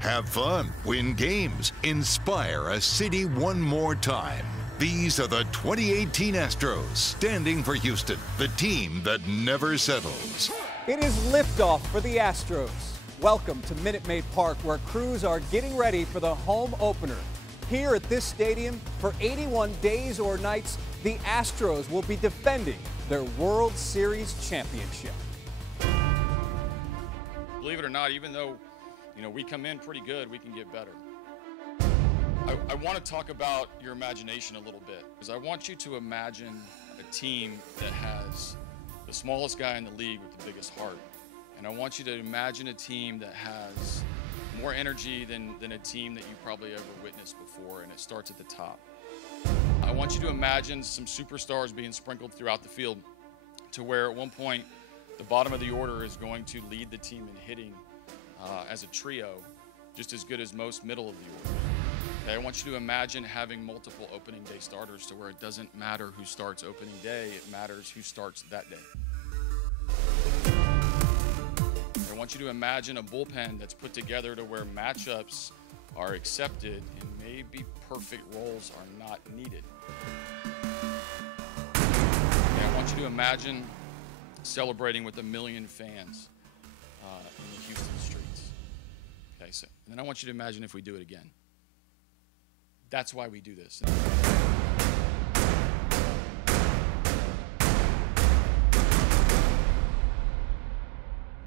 Have fun, win games, inspire a city one more time. These are the 2018 Astros, standing for Houston, the team that never settles. It is liftoff for the Astros. Welcome to Minute Maid Park, where crews are getting ready for the home opener. Here at this stadium, for 81 days or nights, the Astros will be defending their World Series championship. Believe it or not, even though, we come in pretty good, we can get better. I want to talk about your imagination a little bit, because I want you to imagine a team that has the smallest guy in the league with the biggest heart. And I want you to imagine a team that has more energy than a team that you probably ever witnessed before, and it starts at the top. I want you to imagine some superstars being sprinkled throughout the field to where at one point the bottom of the order is going to lead the team in hitting as a trio, just as good as most middle of the order. Okay, I want you to imagine having multiple opening day starters to where it doesn't matter who starts opening day, it matters who starts that day. I want you to imagine a bullpen that's put together to where matchups are accepted and maybe perfect roles are not needed. Okay, I want you to imagine celebrating with 1 million fans in the Houston streets. Okay, so, and then I want you to imagine if we do it again. That's why we do this.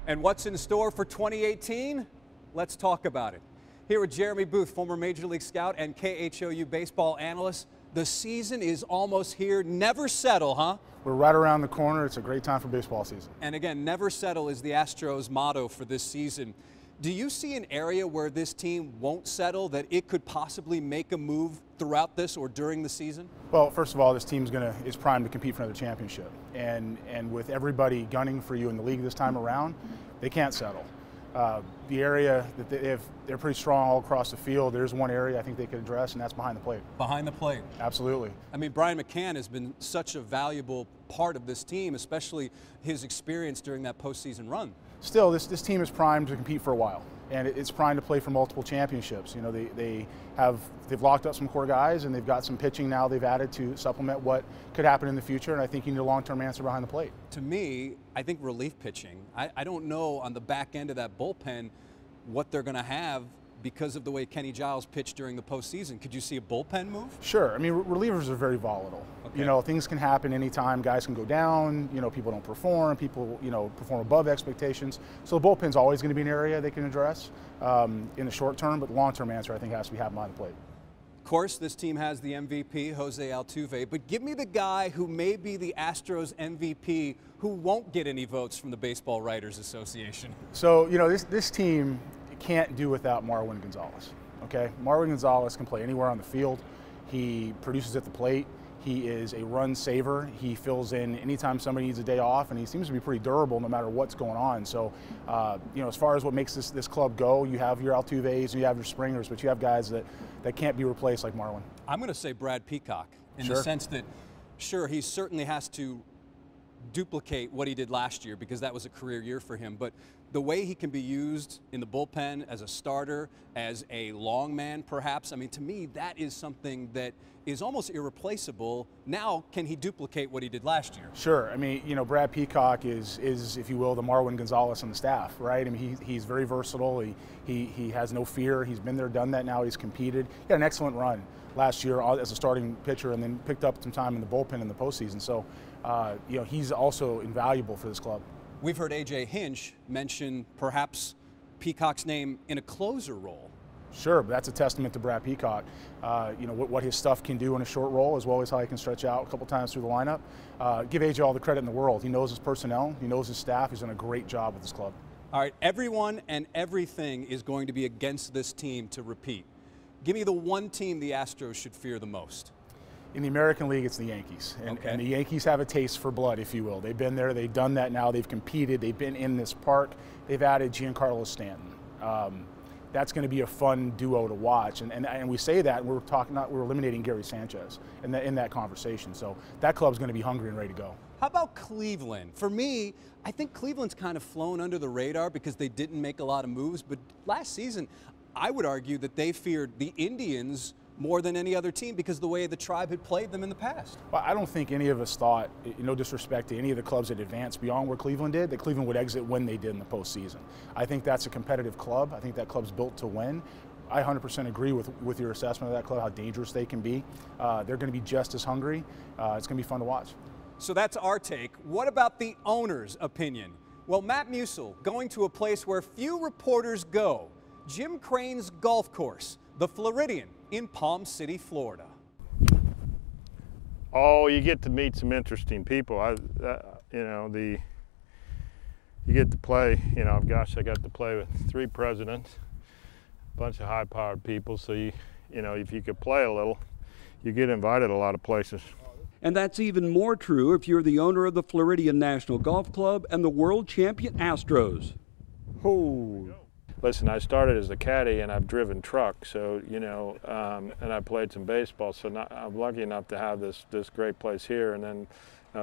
And what's in store for 2018? Let's talk about it. Here with Jeremy Booth, former Major League scout and KHOU baseball analyst. The season is almost here. Never settle, huh? We're right around the corner. It's a great time for baseball season. And again, never settle is the Astros' motto for this season. Do you see an area where this team won't settle, that it could possibly make a move throughout this or during the season? Well, first of all, this team is primed to compete for another championship. And with everybody gunning for you in the league this time around, they can't settle. The area that they're pretty strong all across the field. There's one area I think they could address, and that's behind the plate. Behind the plate. Absolutely. I mean, Brian McCann has been such a valuable part of this team, especially his experience during that postseason run. Still, this team is primed to compete for a while, and it's primed to play for multiple championships. They've locked up some core guys, and they've got some pitching now they've added to supplement what could happen in the future, and I think you need a long-term answer behind the plate. To me, I think relief pitching. I don't know on the back end of that bullpen what they're going to have because of the way Kenny Giles pitched during the postseason. Could you see a bullpen move? Sure. I mean, relievers are very volatile. Okay. Things can happen anytime. Guys can go down. People don't perform. People, perform above expectations. So the bullpen's always going to be an area they can address in the short term, but the long-term answer I think has to be having behind the plate. Of course, this team has the MVP, Jose Altuve, but give me the guy who may be the Astros MVP who won't get any votes from the Baseball Writers Association. So, this team can't do without Marwin Gonzalez. Okay, Marwin Gonzalez can play anywhere on the field. He produces at the plate. He is a run saver. He fills in anytime somebody needs a day off, and he seems to be pretty durable no matter what's going on. So, as far as what makes this club go, you have your Altuves, you have your Springers, but you have guys that can't be replaced like Marwin. I'm going to say Brad Peacock in the sense that, sure, he certainly has to duplicate what he did last year because that was a career year for him, but the way he can be used in the bullpen as a starter, as a long man perhaps, I mean, to me that is something that is almost irreplaceable. Now, can he duplicate what he did last year? Sure. I mean, Brad Peacock is, if you will, the Marwin Gonzalez on the staff, right? I mean, he's very versatile. He has no fear. He's been there, done that now. He's competed. He had an excellent run last year as a starting pitcher and then picked up some time in the bullpen in the postseason. So, he's also invaluable for this club. We've heard A.J. Hinch mention perhaps Peacock's name in a closer role. Sure, but that's a testament to Brad Peacock. What his stuff can do in a short role, as well as how he can stretch out a couple times through the lineup. Give A.J. all the credit in the world. He knows his personnel. He knows his staff. He's done a great job with this club. All right, everyone and everything is going to be against this team to repeat. Give me the one team the Astros should fear the most. In the American League, it's the Yankees. And the Yankees have a taste for blood, if you will. They've been there, they've done that now, they've competed, they've been in this park, they've added Giancarlo Stanton. That's going to be a fun duo to watch. And we say that, and we're eliminating Gary Sanchez in that conversation. So that club's going to be hungry and ready to go. How about Cleveland? For me, I think Cleveland's kind of flown under the radar because they didn't make a lot of moves, but last season, I would argue that they feared the Indians more than any other team because of the way the Tribe had played them in the past. Well, I don't think any of us thought, no disrespect to any of the clubs that advanced beyond where Cleveland did, that Cleveland would exit when they did in the postseason. I think that's a competitive club. I think that club's built to win. I 100% agree with your assessment of that club, how dangerous they can be. They're going to be just as hungry. It's going to be fun to watch. So that's our take. What about the owner's opinion? Well, Matt Musil going to a place where few reporters go, Jim Crane's golf course, the Floridian in Palm City, Florida. Oh, you get to meet some interesting people. You get to play, gosh, I got to play with 3 presidents, a bunch of high-powered people, so if you could play a little, you get invited a lot of places. And that's even more true if you're the owner of the Floridian National Golf Club and the world champion Astros. Oh. Listen, I started as a caddy and I've driven trucks, so, and I played some baseball, so I'm lucky enough to have this great place here and then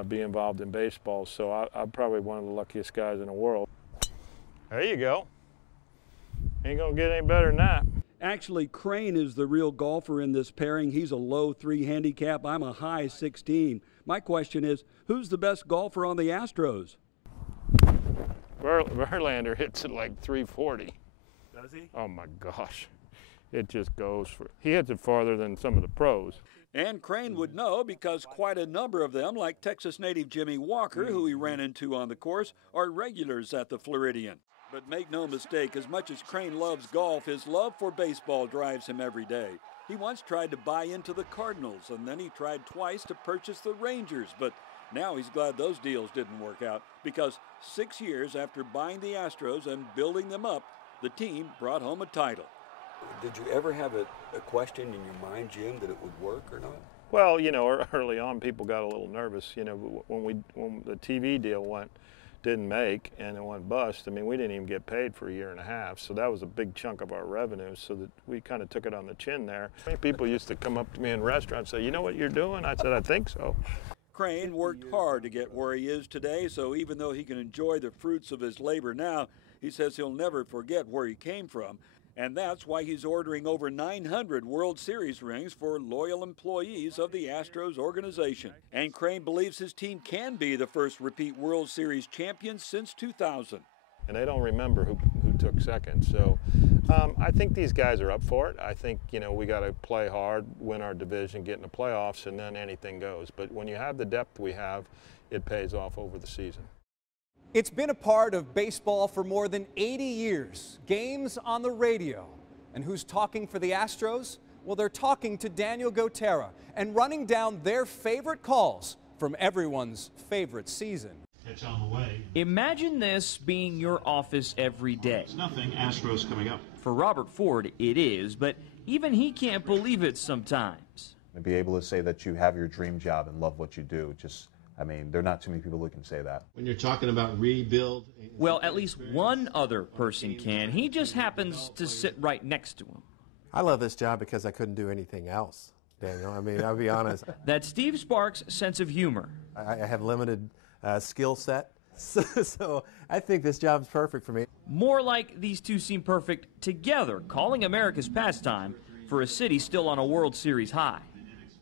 be involved in baseball, so I'm probably one of the luckiest guys in the world. There you go. Ain't gonna get any better than that. Actually, Crane is the real golfer in this pairing. He's a low 3 handicap. I'm a high 16. My question is, who's the best golfer on the Astros? Verlander hits it like 340. Does he? Oh my gosh. It just goes he hits it farther than some of the pros. And Crane would know because quite a number of them, like Texas native Jimmy Walker, who he ran into on the course, are regulars at the Floridian. But make no mistake, as much as Crane loves golf, his love for baseball drives him every day. He once tried to buy into the Cardinals, and then he tried twice to purchase the Rangers, but now he's glad those deals didn't work out because 6 years after buying the Astros and building them up, the team brought home a title. Did you ever have a question in your mind, Jim, that it would work or not? Well, early on people got a little nervous, when the TV deal didn't make and it went bust. I mean, we didn't even get paid for a year and a half, so that was a big chunk of our revenue, so that we kind of took it on the chin there. People used to come up to me in restaurants and say, you know what you're doing? I said, I think so. Crane worked hard to get where he is today, so even though he can enjoy the fruits of his labor now, he says he'll never forget where he came from. And that's why he's ordering over 900 World Series rings for loyal employees of the Astros organization. And Crane believes his team can be the first repeat World Series champions since 2000. And they don't remember who took second. So I think these guys are up for it. I think, we got to play hard, win our division, get in the playoffs, and then anything goes. But when you have the depth we have, it pays off over the season. It's been a part of baseball for more than 80 years. Games on the radio. And who's talking for the Astros? Well, they're talking to Daniel Gotera and running down their favorite calls from everyone's favorite season. Catch on the way. Imagine this being your office every day. It's nothing. Astros coming up. For Robert Ford, it is, but even he can't believe it sometimes. To be able to say that you have your dream job and love what you do, there are not too many people who can say that. When you're talking about rebuild. Well, at least one other person can. He just happens to sit right next to him. I love this job because I couldn't do anything else, Daniel. I'll be honest. That's Steve Sparks' sense of humor. I have limited skill set, so I think this job's perfect for me. More like these two seem perfect together, calling America's pastime for a city still on a World Series high.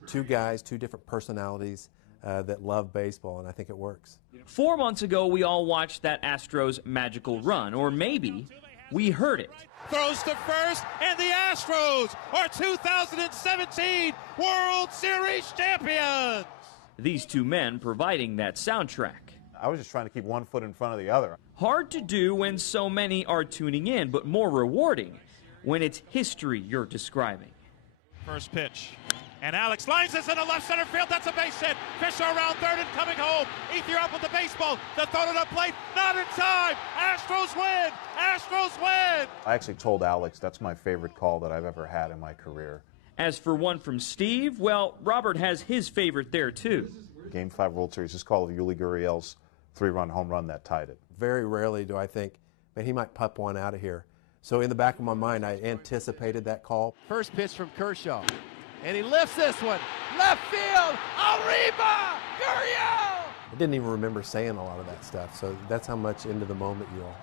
2 guys, 2 different personalities that love baseball, and I think it works. 4 months ago, we all watched that Astros magical run, or maybe we heard it. Throws to first, and the Astros are 2017 World Series champions! These 2 men providing that soundtrack. I was just trying to keep one foot in front of the other. Hard to do when so many are tuning in, but more rewarding when it's history you're describing. First pitch. And Alex lines this into left center field. That's a base hit. Fisher around third and coming home. Ethier up with the baseball. The throw to the plate. Not in time. Astros win. Astros win. I actually told Alex that's my favorite call that I've ever had in my career. As for one from Steve, well, Robert has his favorite there too. Game 5 World Series is called Yuli Gurriel's 3-run home run that tied it. Very rarely do I think, man, he might pup one out of here. So in the back of my mind, I anticipated that call. First pitch from Kershaw. And he lifts this one. Left field. Arriba! Gurriel! I didn't even remember saying a lot of that stuff, so that's how much into the moment you are.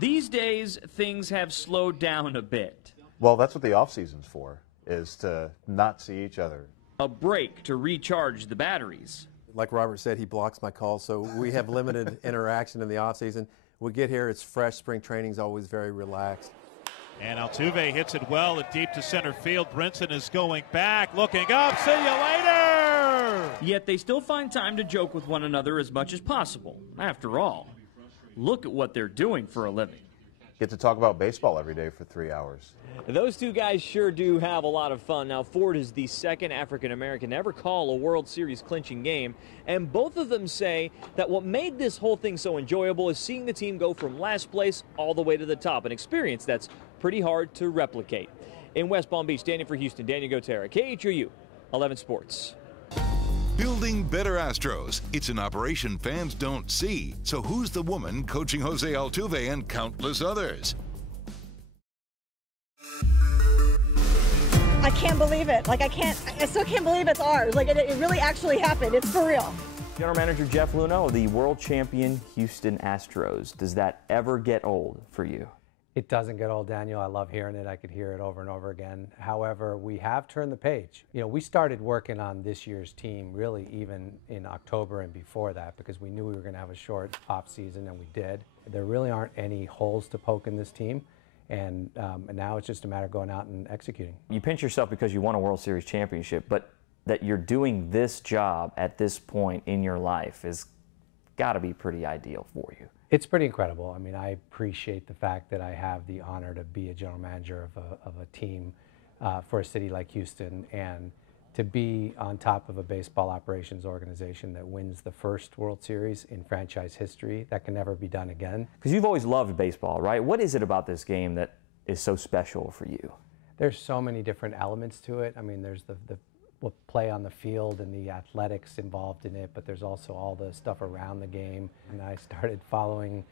These days, things have slowed down a bit. Well, that's what the off season's for, is to not see each other. A break to recharge the batteries. Like Robert said, he blocks my calls, so we have limited interaction in the off season. We get here, it's fresh. Spring training's always very relaxed. And Altuve hits it well and deep to center field. Brinson is going back, looking up. See you later! Yet they still find time to joke with one another as much as possible. After all, look at what they're doing for a living. Get to talk about baseball every day for 3 hours. Those two guys sure do have a lot of fun. Now, Ford is the second African-American to ever call a World Series clinching game, and both of them say that what made this whole thing so enjoyable is seeing the team go from last place all the way to the top, an experience that's pretty hard to replicate. In West Palm Beach, standing for Houston, Daniel Gotera, KHOU 11 Sports. Building better Astros. It's an operation fans don't see. So who's the woman coaching Jose Altuve and countless others? I can't believe it. Like, I still can't believe it's ours. Like, it really actually happened. It's for real. General Manager Jeff Luhnow of the world champion Houston Astros. Does that ever get old for you? It doesn't get old, Daniel. I love hearing it. I could hear it over and over again. However, we have turned the page. You know, we started working on this year's team really even in October and before that because we knew we were going to have a short off season, and we did. There really aren't any holes to poke in this team, and now it's just a matter of going out and executing. You pinch yourself because you won a World Series championship, but that you're doing this job at this point in your life has got to be pretty ideal for you. It's pretty incredible. I mean, I appreciate the fact that I have the honor to be a general manager of a team for a city like Houston, and to be on top of a baseball operations organization that wins the first World Series in franchise history. That can never be done again. Because you've always loved baseball, right? What is it about this game that is so special for you? There's so many different elements to it. I mean, there's the play on the field and the athletics involved in it, but there's also all the stuff around the game. And I started following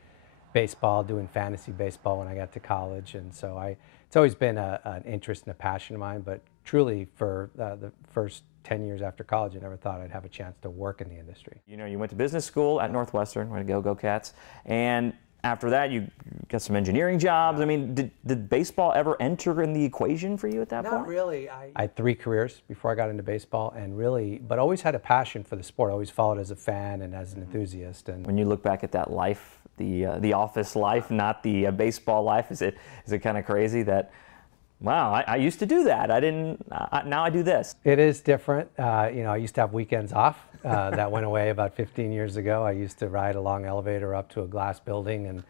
baseball, doing fantasy baseball when I got to college, and so it's always been an interest and a passion of mine, but truly for the first 10 years after college, I never thought I'd have a chance to work in the industry. You know, you went to business school at Northwestern, way to go, Go Cats, and after that, you got some engineering jobs. I mean, did baseball ever enter in the equation for you at that point? Not really. I had 3 careers before I got into baseball, and really, but always had a passion for the sport. Always followed as a fan and as an enthusiast. And when you look back at that life, the office life, not the baseball life, is it kind of crazy that, wow, I used to do that. I didn't. Now I do this. It is different. You know, I used to have weekends off. That went away about 15 years ago. I used to ride a long elevator up to a glass building, and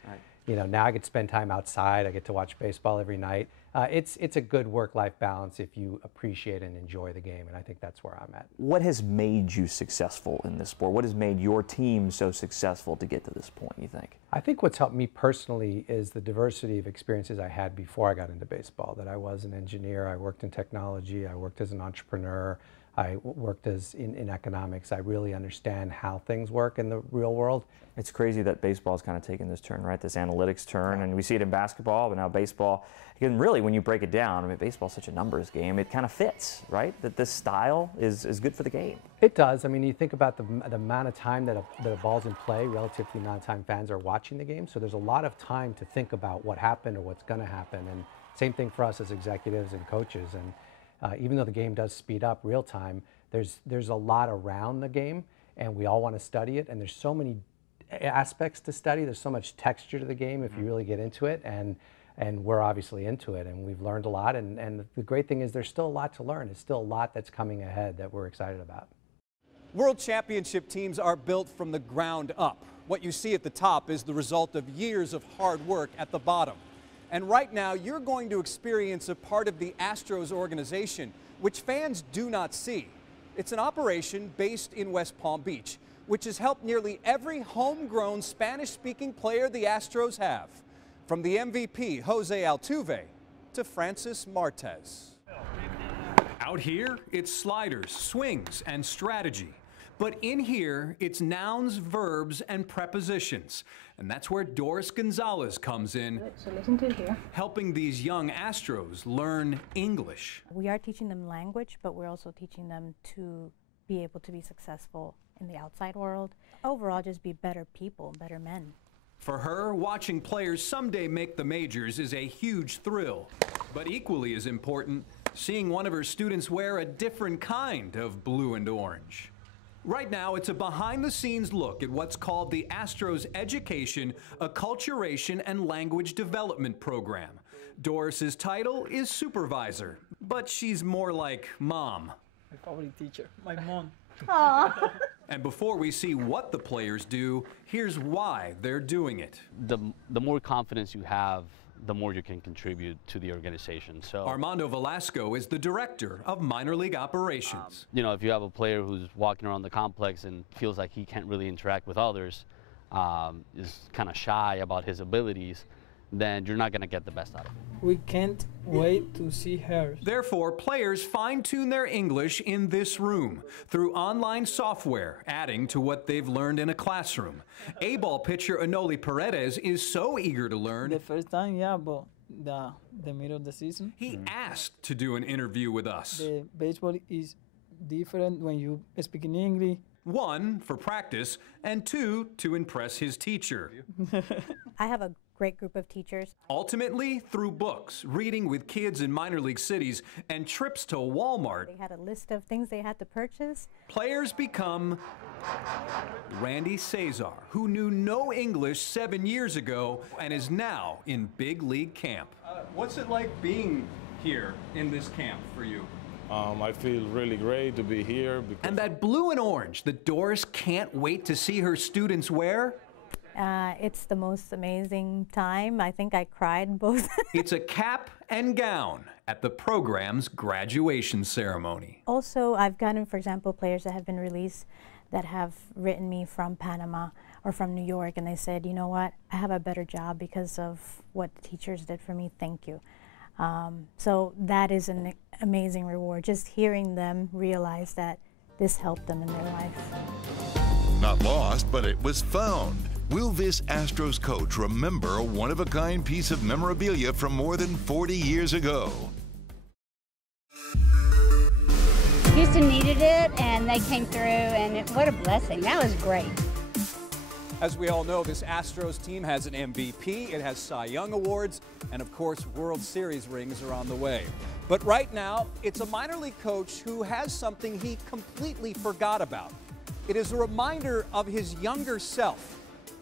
you know, now I get to spend time outside. I get to watch baseball every night. It's a good work-life balance if you appreciate and enjoy the game, and I think that's where I'm at. What has made you successful in this sport? What has made your team so successful to get to this point, you think? I think what's helped me personally is the diversity of experiences I had before I got into baseball, that I was an engineer, I worked in technology, I worked as an entrepreneur, I worked in economics. I really understand how things work in the real world. It's crazy that baseball's kind of taken this turn, right? This analytics turn, and we see it in basketball, but now baseball. And really, when you break it down, I mean, baseball's such a numbers game. It kind of fits, right? That this style is good for the game. It does. I mean, you think about the amount of time that a ball's in play relative to the amount of time fans are watching the game. So there's a lot of time to think about what happened or what's going to happen. And same thing for us as executives and coaches. And even though the game does speed up real time, there's a lot around the game, and we all want to study it, and there's so many aspects to study. There's so much texture to the game if you really get into it, and we're obviously into it, and we've learned a lot, and the great thing is there's still a lot to learn. There's still a lot that's coming ahead that we're excited about. World Championship teams are built from the ground up. What you see at the top is the result of years of hard work at the bottom. And right now, you're going to experience a part of the Astros organization which fans do not see. It's an operation based in West Palm Beach, which has helped nearly every homegrown Spanish-speaking player the Astros have, from the MVP, Jose Altuve, to Francis Martes. Out here, it's sliders, swings, and strategy. But in here, it's nouns, verbs, and prepositions. And that's where Doris Gonzalez comes in, so listen to here, helping these young Astros learn English. We are teaching them language, but we're also teaching them to be able to be successful in the outside world. Overall, just be better people, better men. For her, watching players someday make the majors is a huge thrill. But equally as important, seeing one of her students wear a different kind of blue and orange. Right now, it's a behind-the-scenes look at what's called the Astros Education, Acculturation, and Language Development Program. Doris's title is supervisor, but she's more like mom. My favorite teacher, my mom. Aww. And before we see what the players do, here's why they're doing it. The more confidence you have, the more you can contribute to the organization. So Armando Velasco is the director of minor league operations. You know, if you have a player who's walking around the complex and feels like he can't really interact with others, is kind of shy about his abilities, then you're not going to get the best out of him. We can't wait to see her. Therefore, players fine-tune their English in this room through online software, adding to what they've learned in a classroom. A-ball pitcher Anoli Paredes is so eager to learn. The first time, yeah, but the middle of the season. He asked to do an interview with us. The baseball is different when you speak in English. 1, for practice, and 2, to impress his teacher. I have a great group of teachers. Ultimately, through books, reading with kids in minor league cities, and trips to Walmart, They had a list of things they had to purchase. players become Randy Cesar, who knew no English 7 years ago and is now in big league camp. What's it like being here in this camp for you? I feel really great to be here. And that blue and orange that Doris can't wait to see her students wear? It's the most amazing time. I think I cried both. It's a cap and gown at the program's graduation ceremony. Also, I've gotten, for example, players that have been released that have written me from Panama or from New York, and they said, you know what, I have a better job because of what the teachers did for me. Thank you. So that is an amazing reward, just hearing them realize that this helped them in their life. Not lost, but it was found. Will this Astros coach remember a one-of-a-kind piece of memorabilia from more than 40 years ago? Houston needed it, and they came through, and what a blessing. That was great. As we all know, this Astros team has an MVP, it has Cy Young awards, and of course, World Series rings are on the way. But right now, it's a minor league coach who has something he completely forgot about. It is a reminder of his younger self,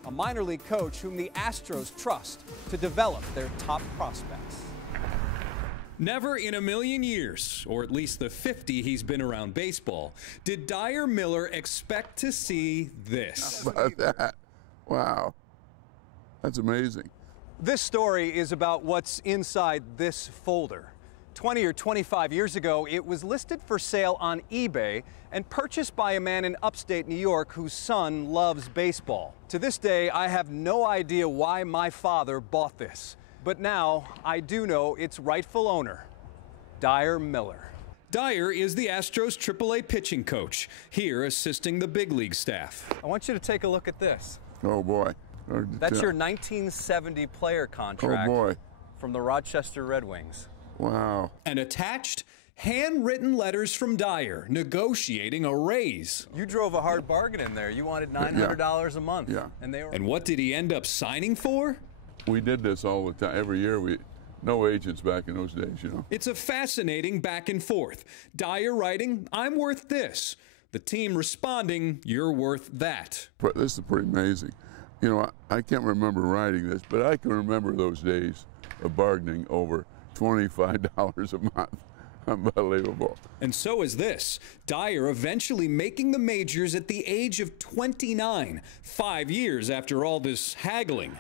a minor league coach whom the Astros trust to develop their top prospects. Never in a million years, or at least the 50 he's been around baseball, did Dyer Miller expect to see this. How about that? Wow. That's amazing. This story is about what's inside this folder. 20 or 25 years ago, it was listed for sale on eBay and purchased by a man in upstate New York whose son loves baseball. To this day, I have no idea why my father bought this, but now I do know its rightful owner, Dyer Miller. Dyer is the Astros AAA pitching coach, here assisting the big league staff. I want you to take a look at this. Oh, boy. That's your 1970 player contract from the Rochester Red Wings. Wow. And attached, handwritten letters from Dyer negotiating a raise. You drove a hard bargain in there. You wanted $900 a month. Yeah. And what did he end up signing for? We did this all the time. Every year, no agents back in those days, you know. It's a fascinating back and forth. Dyer writing, I'm worth this. The team responding, you're worth that. This is pretty amazing. You know, I can't remember writing this, but I can remember those days of bargaining over $25 a month. Unbelievable. And so is this. Dyer eventually making the majors at the age of 29, 5 years after all this haggling.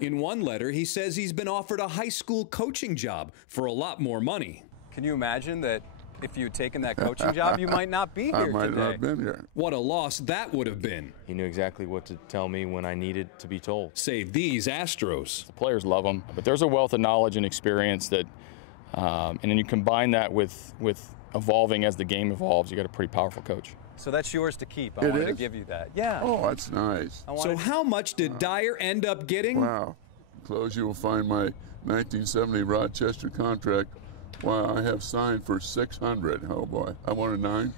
In one letter, he says he's been offered a high school coaching job for a lot more money. Can you imagine that if you'd taken that coaching job, you might not be here today? I might not have been here. What a loss that would have been. He knew exactly what to tell me when I needed to be told. Say these Astros. The players love him, but there's a wealth of knowledge and experience that, and then you combine that with evolving as the game evolves, you got a pretty powerful coach. So that's yours to keep. I wanted to give you that. Yeah. Oh, that's nice. So how much did Dyer end up getting? Wow. Close, you will find my 1970 Rochester contract. Wow, I have signed for $600. Oh boy, I wanted $9.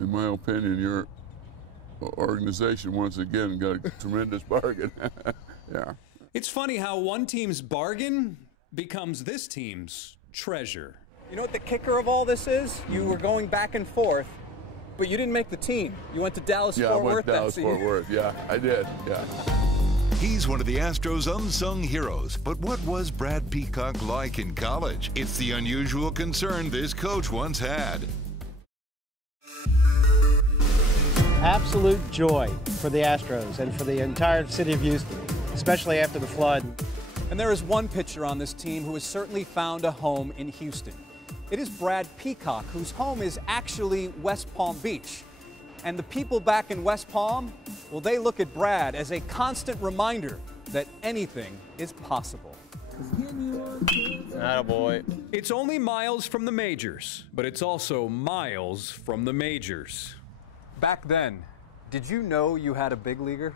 In my opinion, your organization once again got a tremendous bargain. Yeah. It's funny how one team's bargain becomes this team's treasure. You know what the kicker of all this is? You were going back and forth, but you didn't make the team. You went to Dallas-Fort Worth that season. Yeah, I went to Dallas-Fort Worth. Yeah, I did. Yeah. He's one of the Astros' unsung heroes, but what was Brad Peacock like in college? It's the unusual concern this coach once had. Absolute joy for the Astros and for the entire city of Houston, especially after the flood. And there is one pitcher on this team who has certainly found a home in Houston. It is Brad Peacock, whose home is actually West Palm Beach. And the people back in West Palm, well, they look at Brad as a constant reminder that anything is possible. Attaboy. It's only miles from the majors, but it's also miles from the majors. Back then, did you know you had a big leaguer?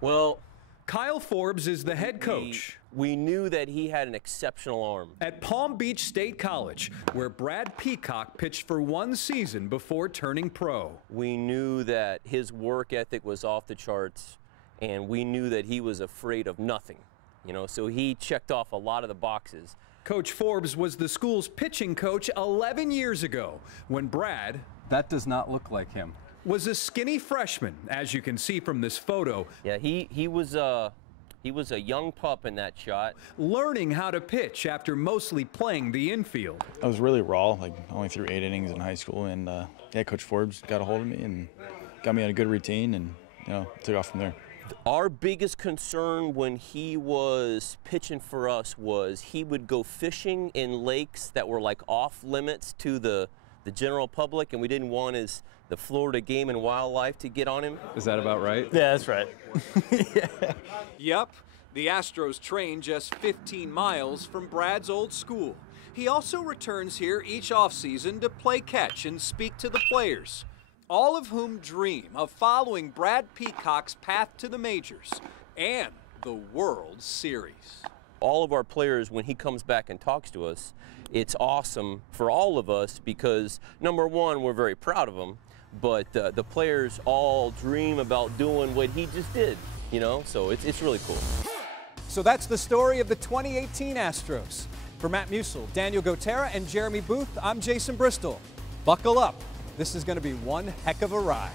Well, Kyle Forbes is the head coach. We knew that he had an exceptional arm. At Palm Beach State College, where Brad Peacock pitched for one season before turning pro. We knew that his work ethic was off the charts, and we knew that he was afraid of nothing. You know, so he checked off a lot of the boxes. Coach Forbes was the school's pitching coach 11 years ago when Brad, that does not look like him, was a skinny freshman, as you can see from this photo. Yeah, he was a young pup in that shot. Learning how to pitch after mostly playing the infield. I was really raw, like only threw 8 innings in high school, and yeah, Coach Forbes got a hold of me and got me on a good routine, and took off from there. Our biggest concern when he was pitching for us was he would go fishing in lakes that were like off limits to the general public, and we didn't want the Florida Game and Wildlife to get on him. Is that about right? Yeah, that's right. Yeah. Yep, the Astros train just 15 miles from Brad's old school. He also returns here each offseason to play catch and speak to the players, all of whom dream of following Brad Peacock's path to the majors and the World Series. All of our players, when he comes back and talks to us, it's awesome for all of us because, number one, we're very proud of him, but the players all dream about doing what he just did, so it's really cool. So that's the story of the 2018 Astros. For Matt Musil, Daniel Gotera, and Jeremy Booth, I'm Jason Bristol. Buckle up. This is going to be one heck of a ride.